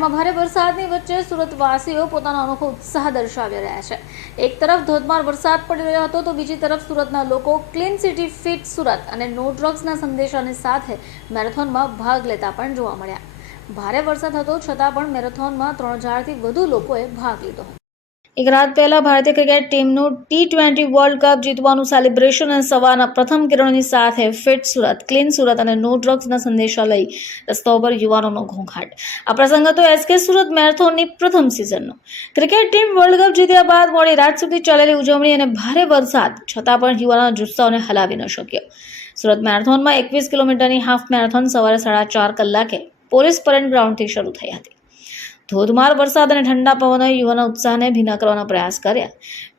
ભારે વરસાદની વચ્ચે સુરતવાસીઓ પોતાનો અનોખો ઉત્સાહ દર્શાવી રહ્યા છે। એક તરફ ધોધમાર વરસાદ પડી રહ્યો હતો તો બીજી તરફ સુરતના લોકો ક્લીન સિટી ફિટ સુરત અને નો ડ્રગ્સના સંદેશાની સાથે મેરેથોનમાં ભાગ લેતા પણ જોવા મળ્યા। ભારે વરસાદ હતો છતાં પણ મેરેથોનમાં 3000થી વધુ લોકોએ ભાગ લીધો। એક રાત પહેલા ભારતીય ક્રિકેટ ટીમનું T20 વર્લ્ડ કપ જીતવાનું સેલિબ્રેશન અને સવારના પ્રથમ કિરણોની સાથે ફિટ સુરત, ક્લીન સુરત અને નો ડ્રગ્સના સંદેશા લઈ રસ્તાઓ પર યુવાનોનો ઘોંઘાટ। આ પ્રસંગ હતો SK સુરત મેરેથોનની પ્રથમ સિઝનનો। ક્રિકેટ ટીમ વર્લ્ડ કપ જીત્યા બાદ મોડી રાત સુધી ચાલેલી ઉજવણી અને ભારે વરસાદ છતાં પણ યુવાનોના જુસ્સાઓને હલાવી ન શક્યો। સુરત મેરેથોનમાં 21 કિલોમીટરની હાફ મેરેથોન સવારે 4:30 કલાકે પોલીસ પરેડ ગ્રાઉન્ડથી શરૂ થઈ હતી। ધોધમાર વરસાદ અને ઠંડા પવનોએ યુવાનોના ઉત્સાહને ભીના કરવાનો પ્રયાસ કર્યા,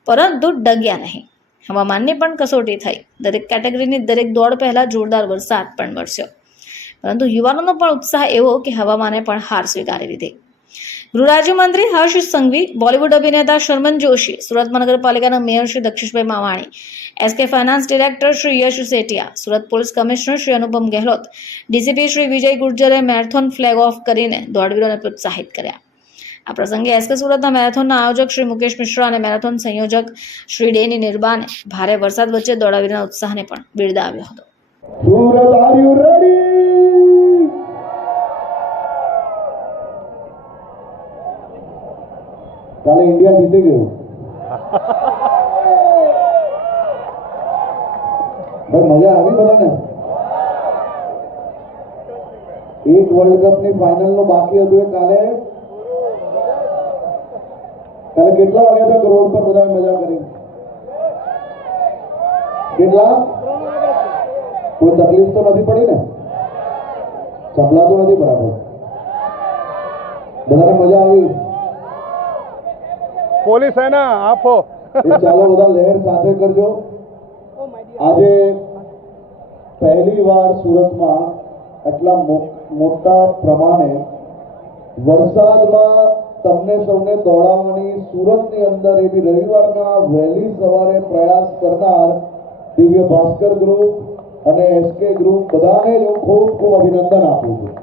પરંતુ ડગ્યા નહીં। હવામાનની પણ કસોટી થઈ। દરેક કેટેગરીની દરેક દોડ પહેલા જોરદાર વરસાદ પણ વરસ્યો, પરંતુ યુવાનોનો પણ ઉત્સાહ એવો કે હવામાને પણ હાર સ્વીકારી લીધી। ગૃહ રાજ્યમંત્રી હર્ષ સંઘવી, બોલિવૂડ અભિનેતા શર્મન જોશી, સુરત મહાનગરપાલિકાના mayor Shri Daksheshbhai Mavani, SK finance director Shri Yash Setia, Surat police commissioner Shri Anupam Gehlot, DCP Shri Vijay ગુર્જરે મેરેથોન ફ્લેગ ઓફ કરીને દોડવીરોને પ્રોત્સાહિત કર્યા। આ પ્રસંગે SK સુરતના મેરેથોનના આયોજક શ્રી મુકેશ મિશ્રા અને મેરેથોન સંયોજક શ્રી ડેની નિર્બાને ભારે વરસાદ વચ્ચે દોડાવીરોના ઉત્સાહને પણ બિરદાવ્યો હતો। Surat, are you ready? કાલે ઇન્ડિયા જીતી ગયું। ભાઈ મજા આવી બધાને? એક વર્લ્ડ કપ ની ફાઇનલ નું બાકી હતું એ કાલે કેટલા વાગ્યા તક રોડ પર બધા મજા કરી? કેટલા? કોઈ તકલીફ તો નથી પડી ને? સંભળાતું નથી બરાબર? બધાને મજા આવી? પોલીસ है ना आपो ચાલો બધા લહેર સાથે કરજો। આજે પહેલી વાર સુરતમાં આટલા મોટા પ્રમાણે વરસાદમાં તમને સૌને દોડાવવાની સુરતની અંદર એ બી રવિવારના વહેલી સવારે પ્રયાસ કરનાર દિવ્ય ભાસ્કર ગ્રુપ અને SK ગ્રુપ બધાને હું ખૂબ ખૂબ અભિનંદન આપું છું।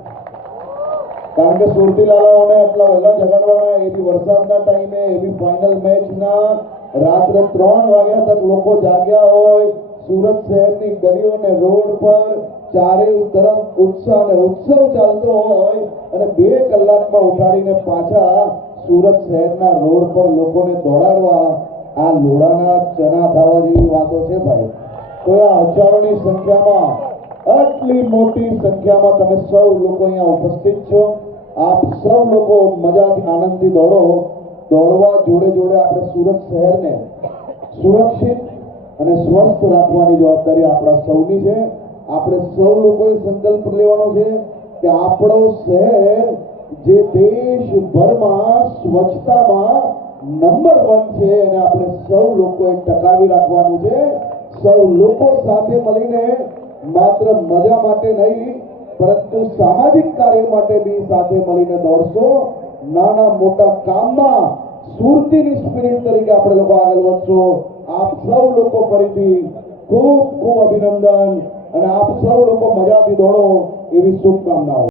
કારણ કે સુરતી લાલાઓને આટલા વહેલા જગાડવાના, એ બી વરસાદના ટાઈમે, એ બી ફાઇનલ મેચના રાત્રે 3 વાગ્યા તક લોકો જાગ્યા હોય। સુરત શહેરની ગલીઓ અને રોડ પર ચારે તરફ ઉત્સાહ અને ઉત્સવ ચાલતો હોય અને 2 કલાકમાં ઉઠાડીને પાછા સુરત શહેરના રોડ પર લોકોને દોડાડવા, આ લોડાના ચના થવા જેવી વાતો છે ભાઈ। તો આ હજારોની સંખ્યામાં, આટલી મોટી સંખ્યામાં તમે સૌ લોકો અહીંયા ઉપસ્થિત છો। આપ સૌ લોકો મજાથી આનંદથી દોડવા જોડે જોડે આપણે સુરત શહેરને સુરક્ષિત અને સ્વસ્થ રાખવાની જવાબદારી આપણા સૌની છે। આપણે સૌ લોકોએ સંકલ્પ લેવાનો છે કે આપણો શહેર જે દેશભરમાં સ્વચ્છતામાં નંબર 1 છે એને આપણે સૌ લોકોએ ટકાવી રાખવાનું છે। સૌ લોકો સાથે મળીને માત્ર મજા માટે નહીં પરંતુ સામાજિક કાર્ય માટે બી સાથે મળીને દોડશો। નાના મોટા કામમાં સુરતીની સ્પિરિટ તરીકે આપણે લોકો આગળ વધશો। આપ સૌ લોકો ફરીથી ખૂબ ખૂબ અભિનંદન અને આપ સૌ લોકો મજાથી દોડો એવી શુભકામનાઓ।